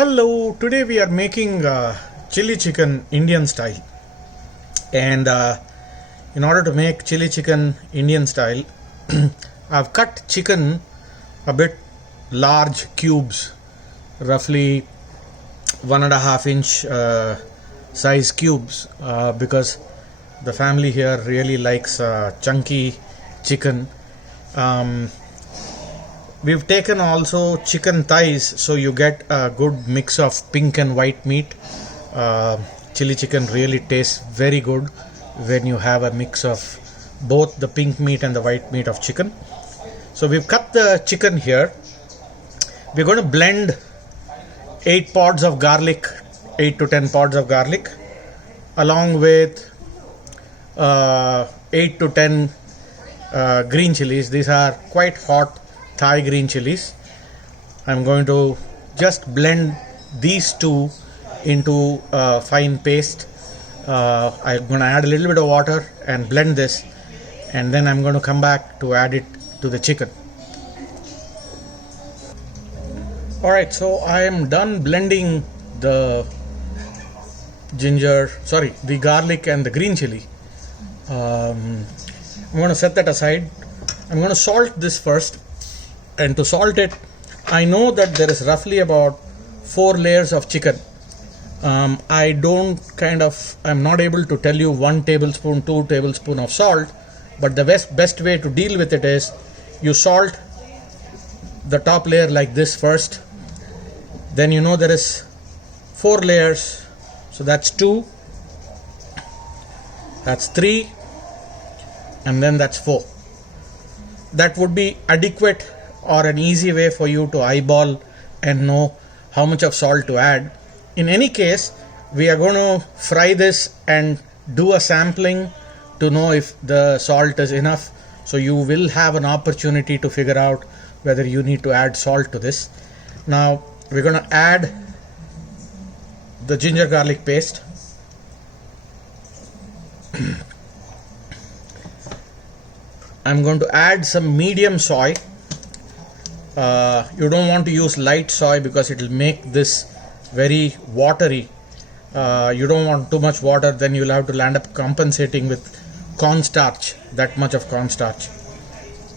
Hello, today we are making chili chicken Indian style, and in order to make chili chicken Indian style I've cut chicken a bit large cubes, roughly 1.5 inch size cubes, because the family here really likes chunky chicken. We've taken also chicken thighs, so you get a good mix of pink and white meat. Chili chicken really tastes very good when you have a mix of both the pink meat and the white meat of chicken. So we've cut the chicken here. We're going to blend 8 pods of garlic, 8 to 10 pods of garlic, along with 8 to 10 green chilies. These are quite hot Thai green chilies. I'm going to just blend these two into a fine paste. I'm going to add a little bit of water and blend this, and then I'm going to come back to add it to the chicken. Alright, so I am done blending the the garlic and the green chili. I'm going to set that aside. I'm going to salt this first. And to salt it, I know that there is roughly about 4 layers of chicken. I'm not able to tell you 1 tablespoon, 2 tablespoons of salt, but the best way to deal with it is you salt the top layer like this first. Then you know there is 4 layers, so that's 2, that's 3, and then that's 4. That would be adequate or an easy way for you to eyeball and know how much of salt to add. In any case, we are going to fry this and do a sampling to know if the salt is enough. So you will have an opportunity to figure out whether you need to add salt to this. Now we're going to add the ginger garlic paste. I'm going to add some medium soy. You don't want to use light soy because it will make this very watery. You don't want too much water, then you'll have to land up compensating with cornstarch, that much of cornstarch.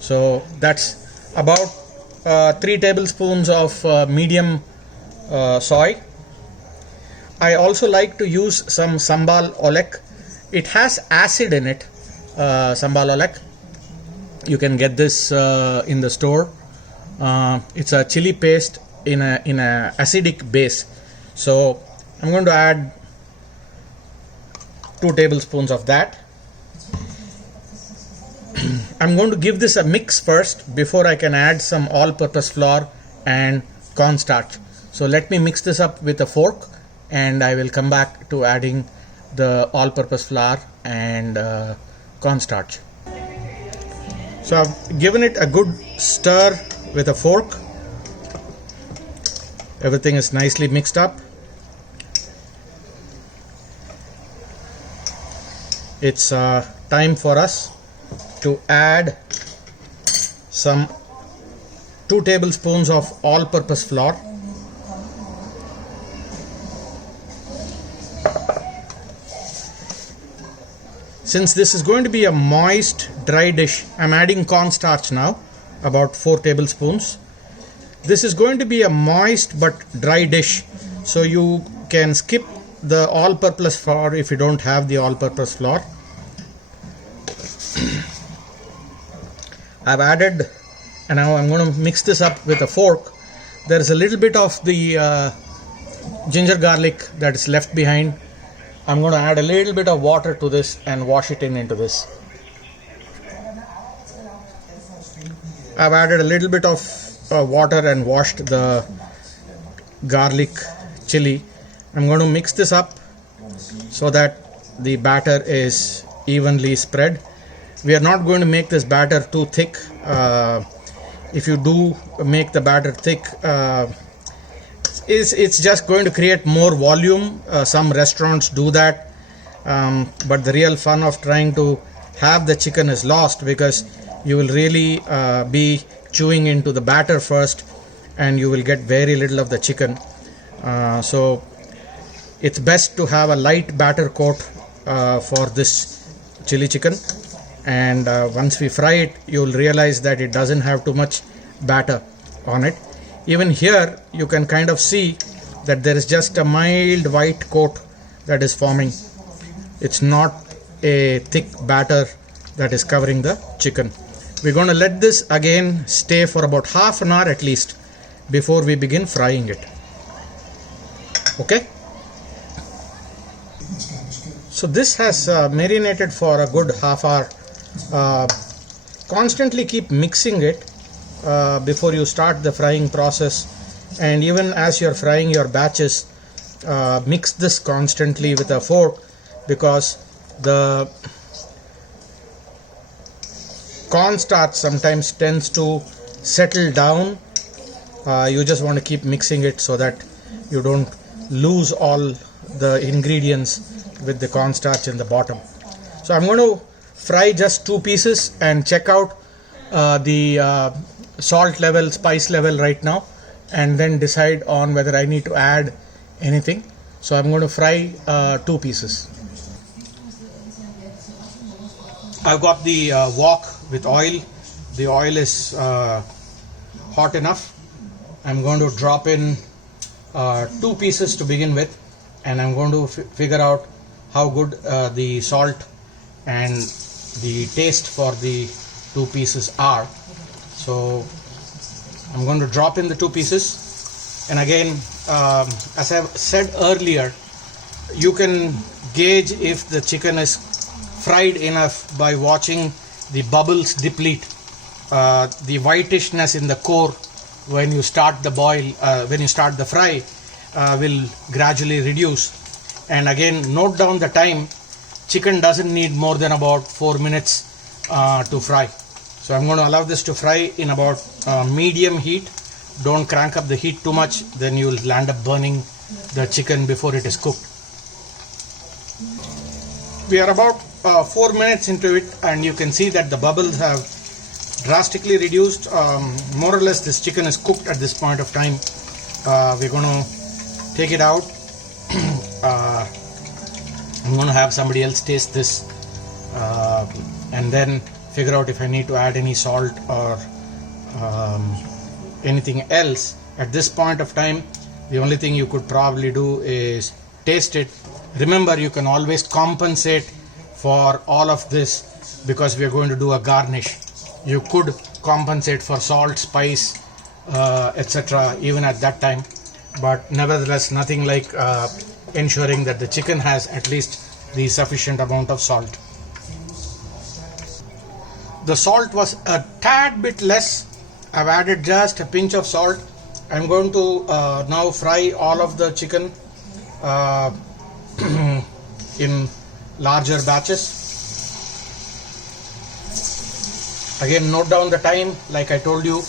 So that's about 3 tablespoons of medium soy. I also like to use some sambal olek. It has acid in it, sambal olek. You can get this in the store. It's a chili paste in a acidic base. So I'm going to add 2 tablespoons of that. I'm going to give this a mix first before I can add some all-purpose flour and cornstarch. So let me mix this up with a fork, and I will come back to adding the all-purpose flour and cornstarch. So I've given it a good stir with a fork. Everything is nicely mixed up. It's time for us to add some 2 tablespoons of all-purpose flour. Since this is going to be a moist, dry dish, I'm adding cornstarch now, about 4 tablespoons. This is going to be a moist but dry dish, so you can skip the all-purpose flour if you don't have the all-purpose flour. I've added, and now I'm going to mix this up with a fork. There is a little bit of the ginger garlic that is left behind. I'm going to add a little bit of water to this and wash it into this. I've added a little bit of water and washed the garlic chili. I'm going to mix this up so that the batter is evenly spread. We are not going to make this batter too thick. If you do make the batter thick, it's just going to create more volume. Some restaurants do that, but the real fun of trying to have the chicken is lost, because you will really be chewing into the batter first and you will get very little of the chicken. So it's best to have a light batter coat for this chili chicken, and once we fry it, you'll realize that it doesn't have too much batter on it. Even here you can kind of see that there is just a mild white coat that is forming. It's not a thick batter that is covering the chicken. We're going to let this again stay for about half an hour at least before we begin frying it. Okay, so this has marinated for a good half hour. Constantly keep mixing it before you start the frying process, and even as you're frying your batches, mix this constantly with a fork, because the cornstarch sometimes tends to settle down. You just want to keep mixing it so that you don't lose all the ingredients with the cornstarch in the bottom. So I'm going to fry just 2 pieces and check out the salt level, spice level right now, and then decide on whether I need to add anything. So I'm going to fry 2 pieces. I've got the wok with oil. The oil is hot enough. I'm going to drop in 2 pieces to begin with, and I'm going to figure out how good the salt and the taste for the 2 pieces are. So I'm going to drop in the 2 pieces, and again, as I've said earlier, you can gauge if the chicken is fried enough by watching the bubbles deplete. The whitishness in the core when you start the boil, when you start the fry, will gradually reduce. And again, note down the time. Chicken doesn't need more than about 4 minutes to fry. So I'm going to allow this to fry in about medium heat. Don't crank up the heat too much, then you'll land up burning the chicken before it is cooked. We are about 4 minutes into it, and you can see that the bubbles have drastically reduced. More or less this chicken is cooked at this point of time. We're going to take it out. I'm going to have somebody else taste this and then figure out if I need to add any salt or anything else. At this point of time, the only thing you could probably do is taste it. Remember, you can always compensate for all of this because we are going to do a garnish. You could compensate for salt, spice, etc. even at that time, but nevertheless nothing like ensuring that the chicken has at least the sufficient amount of salt. The salt was a tad bit less. I've added just a pinch of salt. I'm going to now fry all of the chicken in larger batches. Again, note down the time. Like I told you,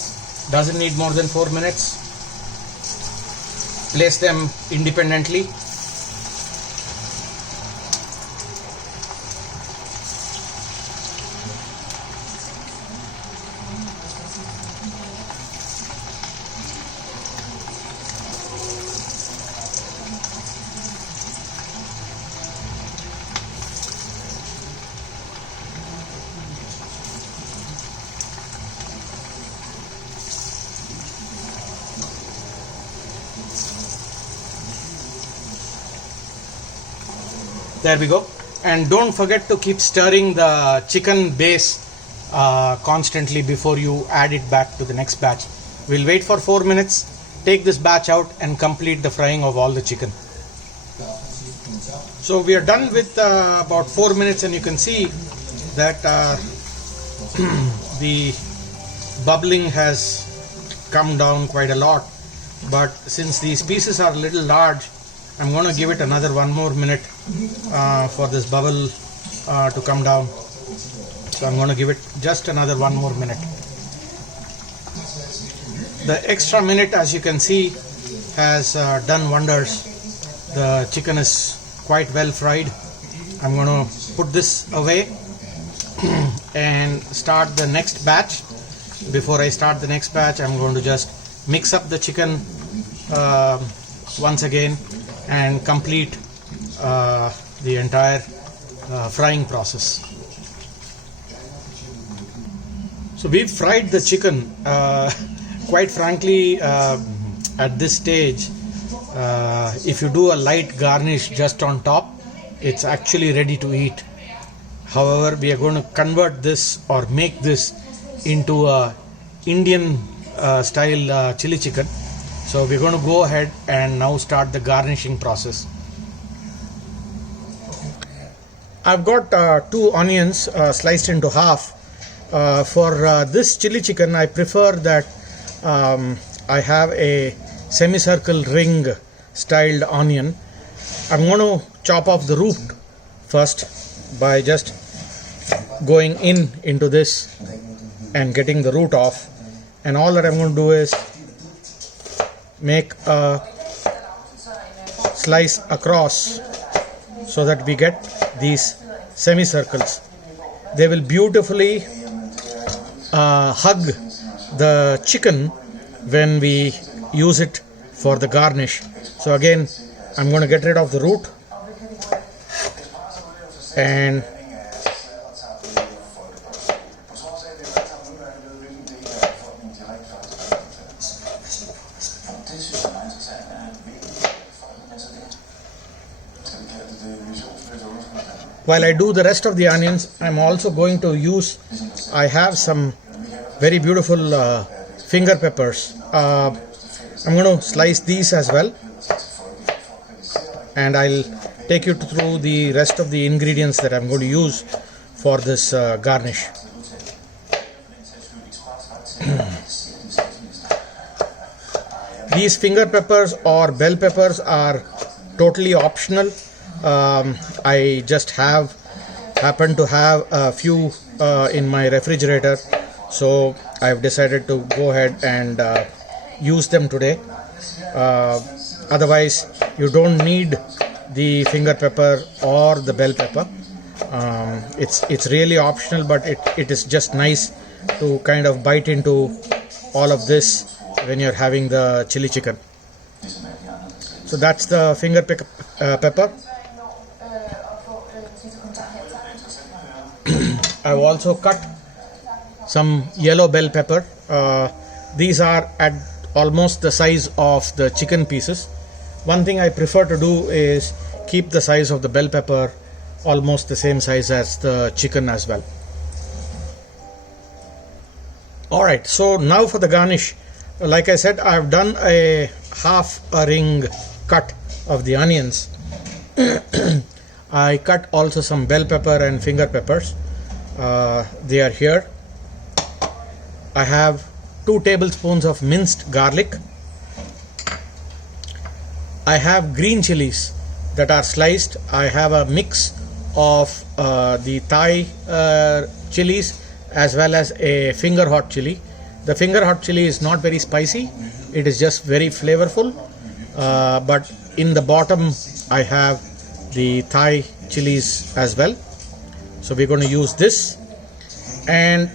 doesn't need more than 4 minutes. Place them independently. There we go. And don't forget to keep stirring the chicken base constantly before you add it back to the next batch. We'll wait for 4 minutes, take this batch out and complete the frying of all the chicken. So we are done with about 4 minutes, and you can see that the bubbling has come down quite a lot. But since these pieces are a little large, I'm going to give it another 1 more minute for this bubble to come down. So I'm going to give it just another 1 more minute. The extra minute, as you can see, has done wonders. The chicken is quite well fried. I'm going to put this away and start the next batch. Before I start the next batch, I'm going to just mix up the chicken once again and complete the entire frying process. So we've fried the chicken. Quite frankly, at this stage, if you do a light garnish just on top, it's actually ready to eat. However, we are going to convert this or make this into a Indian style chili chicken. So we're going to go ahead and now start the garnishing process. I've got 2 onions sliced into half. For this chili chicken, I prefer that I have a semicircle ring styled onion. I'm going to chop off the root first by just going into this and getting the root off, and all that I'm going to do is make a slice across so that we get these semicircles. They will beautifully hug the chicken when we use it for the garnish. So again, I'm going to get rid of the root and while I do the rest of the onions, I'm also going to use, I have some very beautiful finger peppers. I'm going to slice these as well, and I'll take you through the rest of the ingredients that I'm going to use for this garnish. These finger peppers or bell peppers are totally optional. I just happen to have a few in my refrigerator, so I've decided to go ahead and use them today. Otherwise, you don't need the finger pepper or the bell pepper. It's really optional, but it is just nice to kind of bite into all of this when you're having the chili chicken. So that's the finger pepper. I've also cut some yellow bell pepper. These are at almost the size of the chicken pieces. One thing I prefer to do is keep the size of the bell pepper almost the same size as the chicken as well. Alright, so now for the garnish. Like I said, I've done a half a ring cut of the onions. I cut also some bell pepper and finger peppers. They are here. I have 2 tablespoons of minced garlic. I have green chilies that are sliced. I have a mix of the Thai chilies as well as a finger hot chili. The finger hot chili is not very spicy, it is just very flavorful, but in the bottom I have the Thai chilies as well. So we're going to use this. And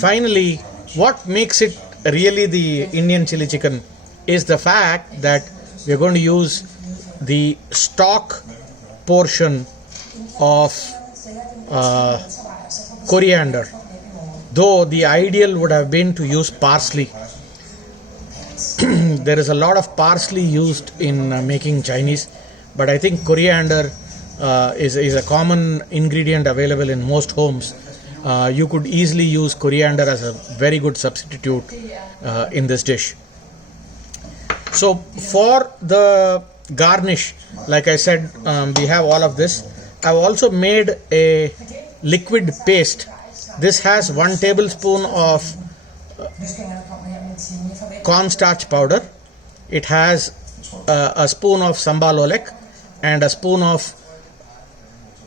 finally, what makes it really the Indian chili chicken is the fact that we're going to use the stock portion of coriander, though the ideal would have been to use parsley. There is a lot of parsley used in making Chinese, but I think coriander is a common ingredient available in most homes. You could easily use coriander as a very good substitute in this dish. So for the garnish, like I said, we have all of this. I've also made a liquid paste. This has 1 tablespoon of cornstarch powder. It has a spoon of sambal olek and a spoon of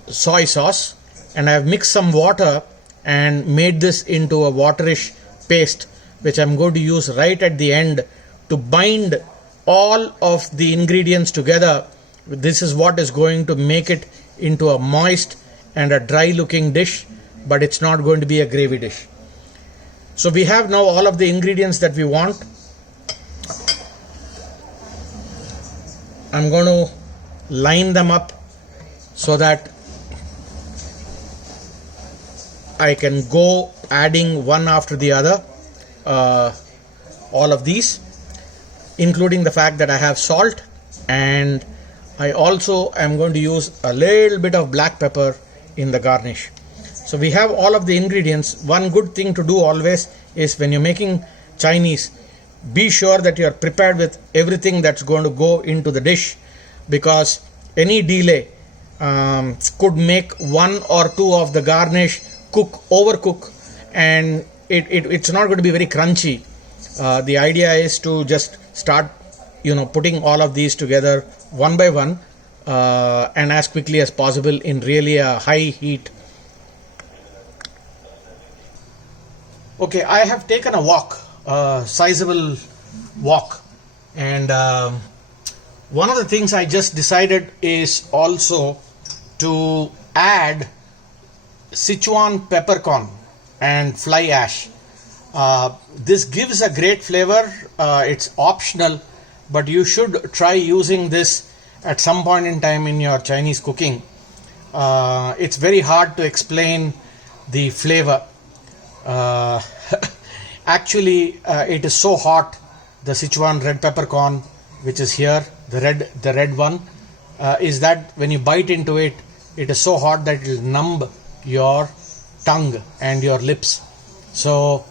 soy sauce, and I have mixed some water and made this into a waterish paste, which I'm going to use right at the end to bind all of the ingredients together. This is what is going to make it into a moist and a dry looking dish, but it's not going to be a gravy dish. So we have now all of the ingredients that we want. I'm going to line them up so that I can go adding one after the other, all of these, including the fact that I have salt, and I also am going to use a little bit of black pepper in the garnish. So we have all of the ingredients. One good thing to do always is when you're making Chinese, be sure that you are prepared with everything that's going to go into the dish, because any delay could make one or two of the garnish overcook, and it's not going to be very crunchy. The idea is to just start putting all of these together one by one, and as quickly as possible in really a high heat. Okay, I have taken a walk, a sizable walk, and one of the things I just decided is also to add Sichuan peppercorn and fly ash. This gives a great flavor. It's optional, but you should try using this at some point in time in your Chinese cooking. It's very hard to explain the flavor. Actually, it is so hot. The Sichuan red peppercorn, which is here, the red one, is that when you bite into it, it is so hot that it will numb your tongue and your lips. So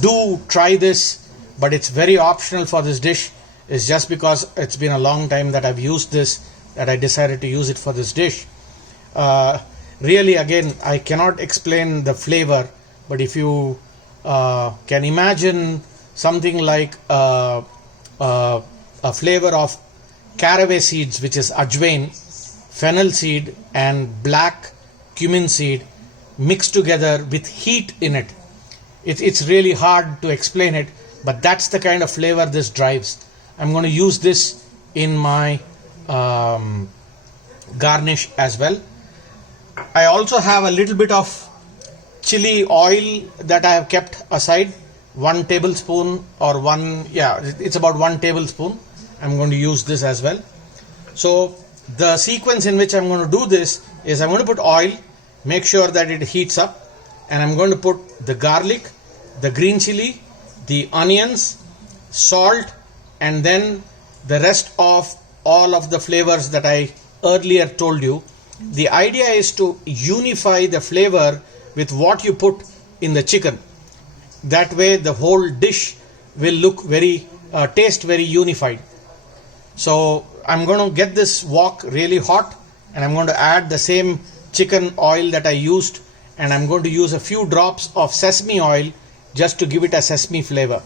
do try this, but it's very optional for this dish. It's just because it's been a long time that I've used this that I decided to use it for this dish. Really, again, I cannot explain the flavor, but if you can imagine something like a flavor of caraway seeds, which is ajwain, fennel seed and black cumin seed mixed together with heat in it. It's really hard to explain it, but that's the kind of flavor this drives. I'm going to use this in my garnish as well. I also have a little bit of chili oil that I have kept aside, 1 tablespoon or it's about 1 tablespoon. I'm going to use this as well. So the sequence in which I'm going to do this is I'm going to put oil, make sure that it heats up, and I'm going to put the garlic, the green chili, the onions, salt, and then the rest of all of the flavors that I earlier told you. The idea is to unify the flavor with what you put in the chicken. That way the whole dish will look taste very unified. So I'm going to get this wok really hot, and I'm going to add the same chicken oil that I used, and I'm going to use a few drops of sesame oil just to give it a sesame flavor.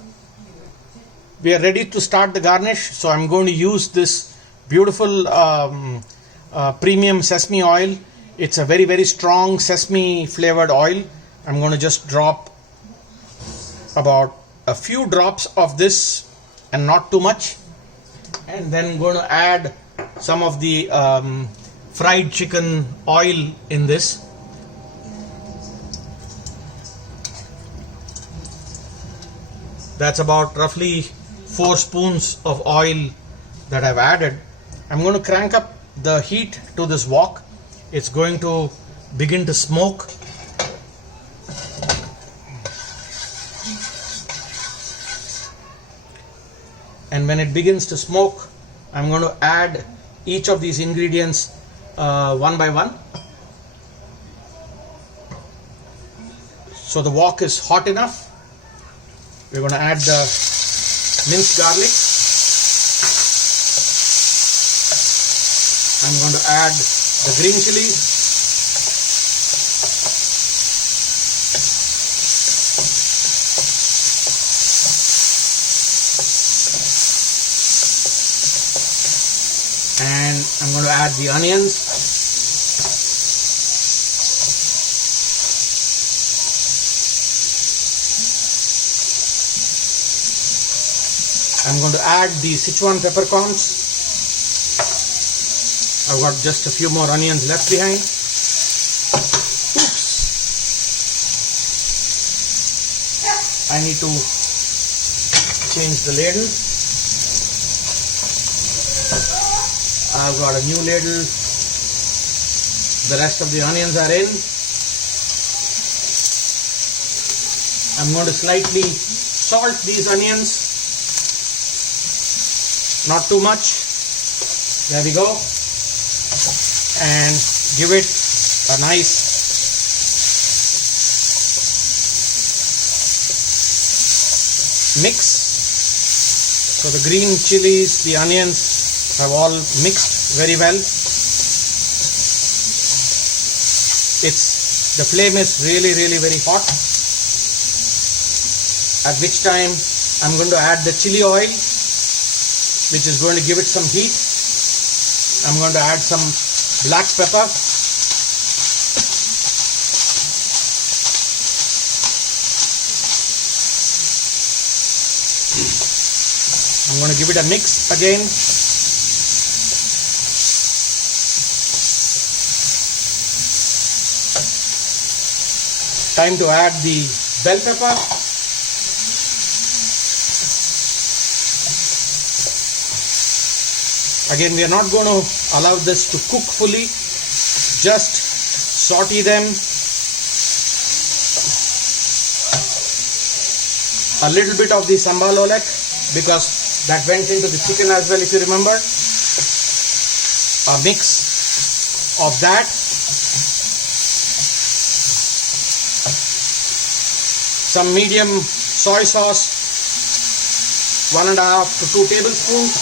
We are ready to start the garnish, so I'm going to use this beautiful premium sesame oil. It's a very, very strong sesame flavored oil. I'm going to just drop about a few drops of this and not too much, and then going to add some of the fried chicken oil in this. That's about roughly 4 spoons of oil that I've added. I'm going to crank up the heat to this wok. It's going to begin to smoke. And when it begins to smoke, I'm going to add each of these ingredients one by one. So the wok is hot enough. We're going to add the minced garlic. I'm going to add the green chili. And I'm going to add the onions. I'm going to add the Sichuan peppercorns. I've got just a few more onions left behind. Oops. I need to change the ladle. I've got a new ladle. The rest of the onions are in. I'm going to slightly salt these onions. Not too much. There we go. And give it a nice mix. So the green chilies, the onions have all mixed very well. The flame is really very hot, at which time I'm going to add the chili oil, which is going to give it some heat. I'm going to add some black pepper. I'm going to give it a mix again. Time to add the bell pepper. Again, we are not going to allow this to cook fully. Just saute them. A little bit of the sambal olek, because that went into the chicken as well, if you remember. A mix of that. Some medium soy sauce, 1.5 to 2 tablespoons.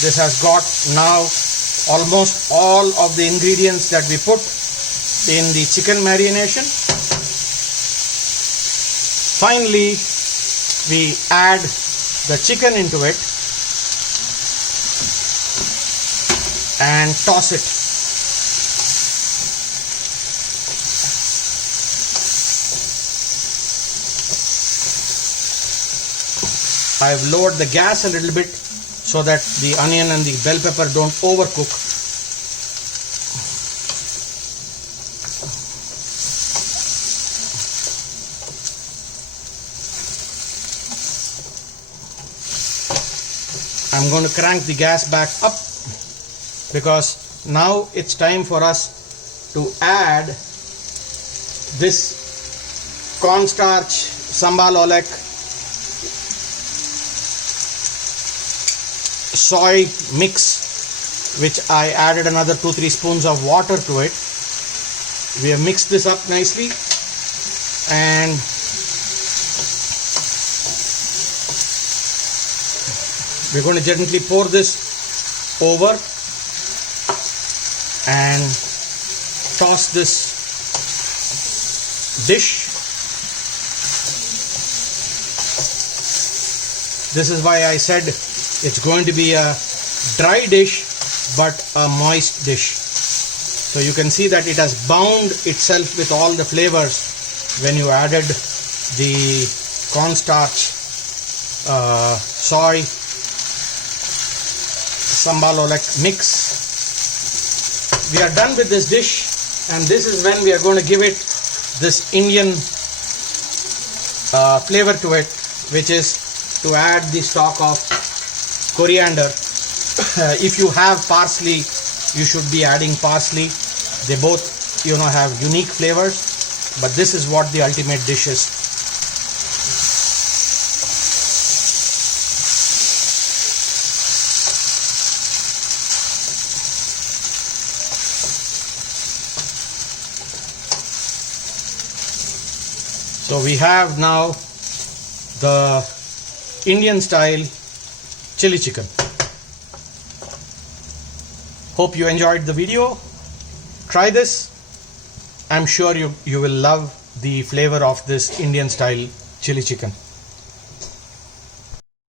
This has got now almost all of the ingredients that we put in the chicken marination. Finally, we add the chicken into it and toss it. I've lowered the gas a little bit so that the onion and the bell pepper don't overcook. I'm going to crank the gas back up, because now it's time for us to add this cornstarch sambal olek soy mix, which I added another 2-3 spoons of water to it. We have mixed this up nicely, and we're going to gently pour this over and toss this dish. This is why I said it's going to be a dry dish but a moist dish. So you can see that it has bound itself with all the flavors when you added the cornstarch, soy, sambal olek mix. We are done with this dish, and this is when we are going to give it this Indian flavor to it, which is to add the stalk of coriander. If you have parsley, you should be adding parsley. They both, have unique flavors, but this is what the ultimate dish is. So we have now the Indian style chili chicken. Hope you enjoyed the video. Try this. I'm sure you will love the flavor of this Indian style chili chicken.